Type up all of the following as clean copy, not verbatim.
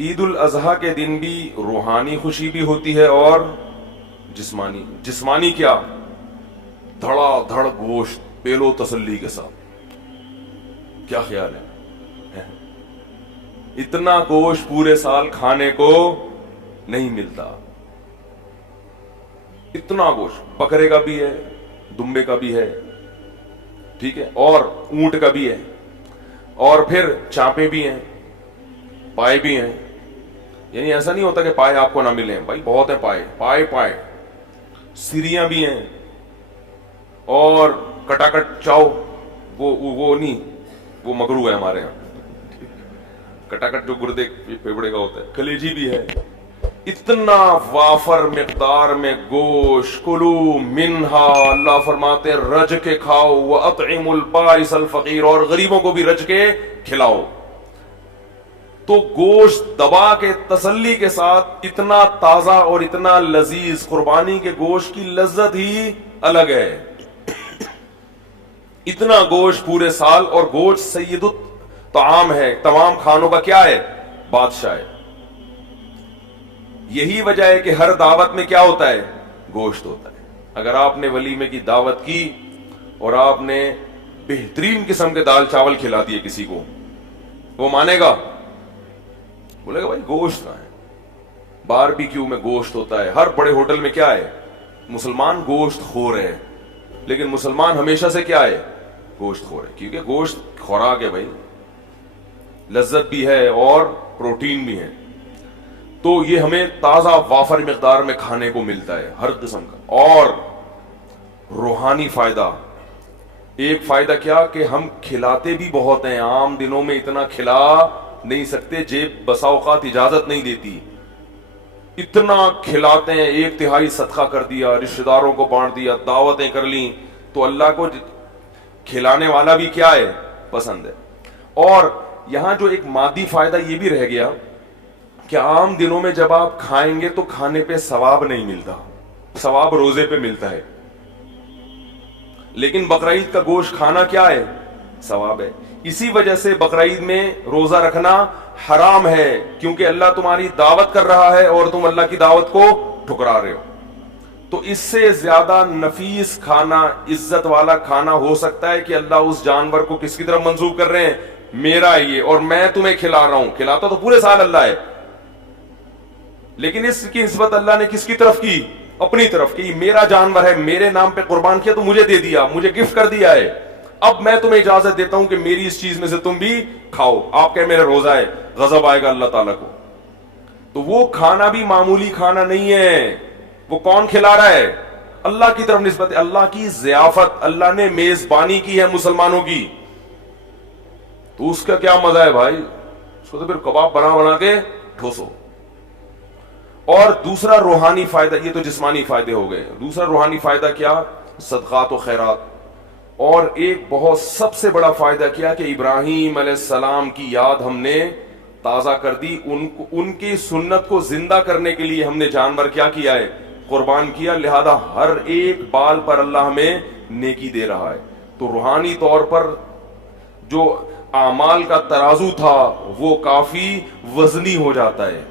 عید الاضحیٰ کے دن بھی روحانی خوشی بھی ہوتی ہے اور جسمانی. جسمانی کیا؟ دھڑا دھڑ گوشت پیلو تسلی کے ساتھ. کیا خیال ہے؟ اتنا گوشت پورے سال کھانے کو نہیں ملتا. اتنا گوشت بکرے کا بھی ہے, دمبے کا بھی ہے, ٹھیک ہے, اور اونٹ کا بھی ہے, اور پھر چانپے بھی ہیں, پائے بھی ہیں. یعنی ایسا نہیں ہوتا کہ پائے آپ کو نہ ملیں, بھائی بہت ہیں پائے, پائے پائے. سیریاں بھی ہیں, اور کٹاکٹ چاؤ, وہ نہیں, وہ مکروہ ہے ہمارے یہاں. کٹاکٹ جو گردے پھیپڑے کا ہوتا ہے. کلیجی بھی ہے. اتنا وافر مقدار میں گوشت. کلو منہا, اللہ فرماتے رج کے کھاؤ, وَأَطْعِمُ الْبَائِسَ الْفَقِيرَ, اور غریبوں کو بھی رج کے کھلاؤ. تو گوشت دبا کے تسلی کے ساتھ اتنا تازہ اور اتنا لذیذ. قربانی کے گوشت کی لذت ہی الگ ہے. اتنا گوشت پورے سال, اور گوشت سید الطعام ہے, تمام کھانوں کا کیا ہے؟ بادشاہ ہے. یہی وجہ ہے کہ ہر دعوت میں کیا ہوتا ہے؟ گوشت ہوتا ہے. اگر آپ نے ولیمے کی دعوت کی اور آپ نے بہترین قسم کے دال چاول کھلا دیے کسی کو, وہ مانے گا؟ بولے گا بھائی گوشت کہاں ہے؟ باربیکیو میں گوشت ہوتا ہے. ہر بڑے ہوٹل میں کیا ہے؟ مسلمان گوشت خور ہے. لیکن مسلمان ہمیشہ سے کیا ہے؟ گوشت خور ہے. کیونکہ گوشت خوراک ہے بھائی, لذت بھی ہے اور پروٹین بھی ہے. تو یہ ہمیں تازہ وافر مقدار میں کھانے کو ملتا ہے ہر قسم کا. اور روحانی فائدہ, ایک فائدہ کیا کہ ہم کھلاتے بھی بہت ہیں. عام دنوں میں اتنا کھلا نہیں سکتے, جیب بسا اوقات اجازت نہیں دیتی. اتنا کھلاتے ہیں, 1/3 صدقہ کر دیا, رشتہ داروں کو بانٹ دیا, دعوتیں کر لیں. تو اللہ کو کھلانے والا بھی کیا ہے؟ پسند ہے. اور یہاں جو ایک مادی فائدہ یہ بھی رہ گیا کہ عام دنوں میں جب آپ کھائیں گے تو کھانے پہ ثواب نہیں ملتا, ثواب روزے پہ ملتا ہے. لیکن بقرعید کا گوشت کھانا کیا ہے؟ ثواب ہے. اسی وجہ سے بقرعید میں روزہ رکھنا حرام ہے, کیونکہ اللہ تمہاری دعوت کر رہا ہے اور تم اللہ کی دعوت کو ٹھکرا رہے ہو. تو اس سے زیادہ نفیس کھانا, عزت والا کھانا ہو سکتا ہے کہ اللہ اس جانور کو کس کی طرف منسوب کر رہے ہیں؟ میرا یہ, اور میں تمہیں کھلا رہا ہوں. کھلاتا تو پورے سال اللہ ہے, لیکن اس کی نسبت اللہ نے کس کی طرف کی؟ اپنی طرف کی. میرا جانور ہے, میرے نام پہ قربان کیا تو مجھے دے دیا, مجھے گفٹ کر دیا ہے. اب میں تمہیں اجازت دیتا ہوں کہ میری اس چیز میں سے تم بھی کھاؤ. آپ کہ میرا روزہ ہے, غضب آئے گا اللہ تعالیٰ کو. تو وہ کھانا بھی معمولی کھانا نہیں ہے. وہ کون کھلا رہا ہے؟ اللہ کی طرف نسبت ہے, اللہ کی ضیافت. اللہ نے میزبانی کی ہے مسلمانوں کی. تو اس کا کیا مزہ ہے بھائی, اس کو تو پھر کباب بنا بنا کے ٹھوسو. اور دوسرا روحانی فائدہ, یہ تو جسمانی فائدے ہو گئے. دوسرا روحانی فائدہ کیا؟ صدقات و خیرات. اور ایک بہت سب سے بڑا فائدہ کیا کہ ابراہیم علیہ السلام کی یاد ہم نے تازہ کر دی. ان کی سنت کو زندہ کرنے کے لیے ہم نے جانور کیا کیا ہے؟ قربان کیا. لہذا ہر ایک بال پر اللہ ہمیں نیکی دے رہا ہے. تو روحانی طور پر جو اعمال کا ترازو تھا وہ کافی وزنی ہو جاتا ہے.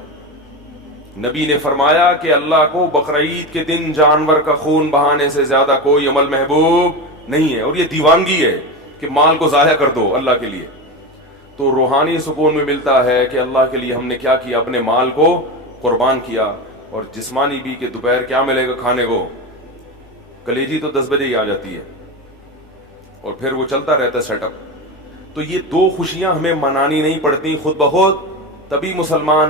نبی نے فرمایا کہ اللہ کو بقرعید کے دن جانور کا خون بہانے سے زیادہ کوئی عمل محبوب نہیں ہے. اور یہ دیوانگی ہے کہ مال کو ضائع کر دو اللہ کے لیے. تو روحانی سکون میں ملتا ہے کہ اللہ کے لیے ہم نے کیا کیا؟ اپنے مال کو قربان کیا. اور جسمانی بھی کہ دوپہر کیا ملے گا کھانے کو؟ کلیجی تو 10 بجے ہی آ جاتی ہے, اور پھر وہ چلتا رہتا ہے سیٹ اپ. تو یہ دو خوشیاں ہمیں منانی نہیں پڑتی خود بخود. تبھی مسلمان